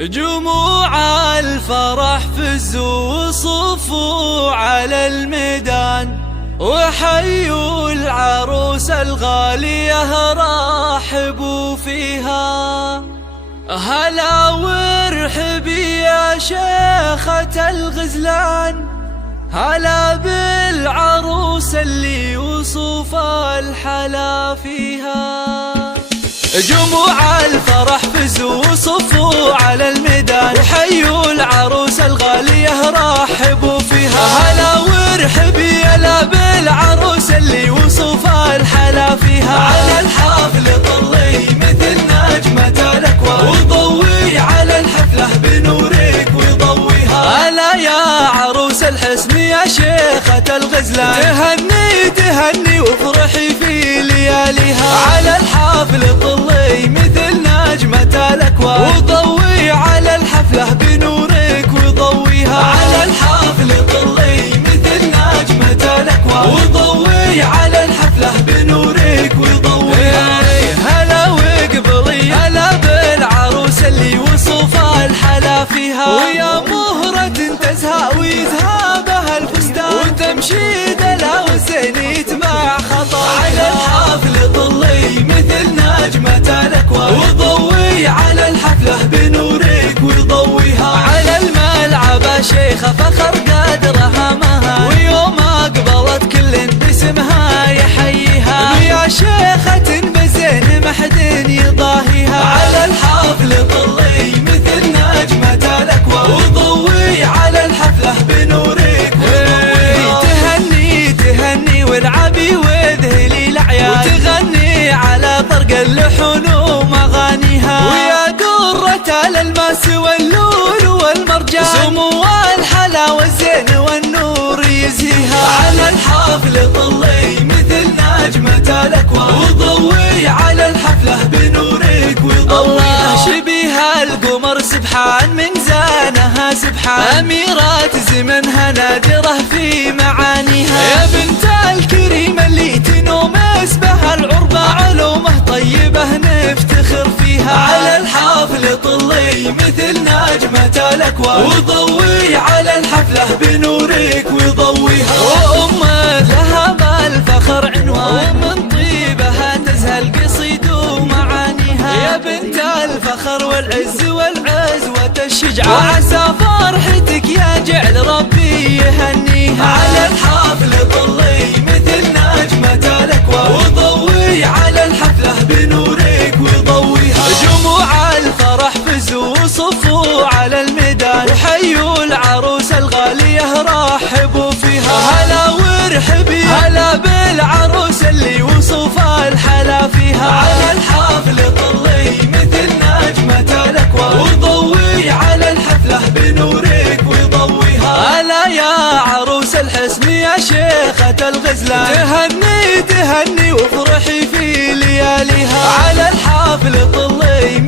جموع الفرح فزوا وصفوا على الميدان، وحيوا العروس الغالية رحبوا فيها. هلا وارحبي يا شيخة الغزلان، هلا بالعروس اللي وصف الحلا فيها. جموع الفرح فزوا وصفوا على الميدان، وحيوا العروس الغالية رحبوا فيها. هلا وارحبي يلا بالعروس اللي وصف الحلا فيها. على الحفل طلي مثل نجمة الأكوان، وضوي على الحفلة بنورك وضويها. هلا يا عروس الحسن يا شيخة الغزلان، تهني تهني وافرحي في لياليها. على الحفل طلي مثل نجمة الأكوان، وضوي على الحفلة بنورك وضويها. على الحفل طلي مثل نجمة الأكوان، وضوي على الحفلة بنورك وضويها. هلا وقبلي هلا بالعروس اللي وصف الحلا فيها. ويا مهرة تزهى ويذهبها الفستان، وتمشي دلا وزينيت مع خطايا. على الحفل طلي مثل نجمة الأكوان، وضوي على الحفلة بنورك وضويها. على الملعب شيخة فخر قدرها مها، ويوم أقبلت كل باسمها يحييها. يا شيخة بزين ما حد يضاهيها. على الحفل طلي مثل نجمة الأكوان، وضوي على الحفلة بنورك وضويها. تهني تهني والعبي وذهلي الأعياد، وتغني على طرق اللحون ومغانيها. ويا درة الألماس واللول والمرجان، سمو الحلا والزين والنور يزهيها. على الحفل طلي مثل نجمة الأكوان، وضوي على الحفلة بنورك وضويها. الله شبيها القمر سبحان من زانها سبحان، أميرات زمنها نادرة في معانيها. يا بنت الكريم اللي تنوم اسمها العربة، علومه طيبة نفتخر فيها. على الحفل طلي مثل نجمة الأكوان، وضوي على الحفلة بنورك وضويها. وأمة لها بالفخر عنوان، ومن طيبها تزهى القصيد ومعانيها. يا بنت الفخر والعز والعزوة الشجعان، وعسى فرحتك يا جعل ربي يهنيها. على الحفل طلي مثل نجمة الأكوان، وضوي على الحفلة بنورك وضويها. جموع الفرح فزوا وصفوا على الميدان، وحيوا العروس الغالية رحبوا فيها. هلا وارحبي هلا بالعروس اللي وصف الحلا فيها. على الحفل طلي مثل نجمة الأكوان، وضوي على الحفلة بنورك وضويها. هلا يا عروس الحسن يا شيخة الغزلان، تهني تهني وافرحي في لياليها. على الحفل طلي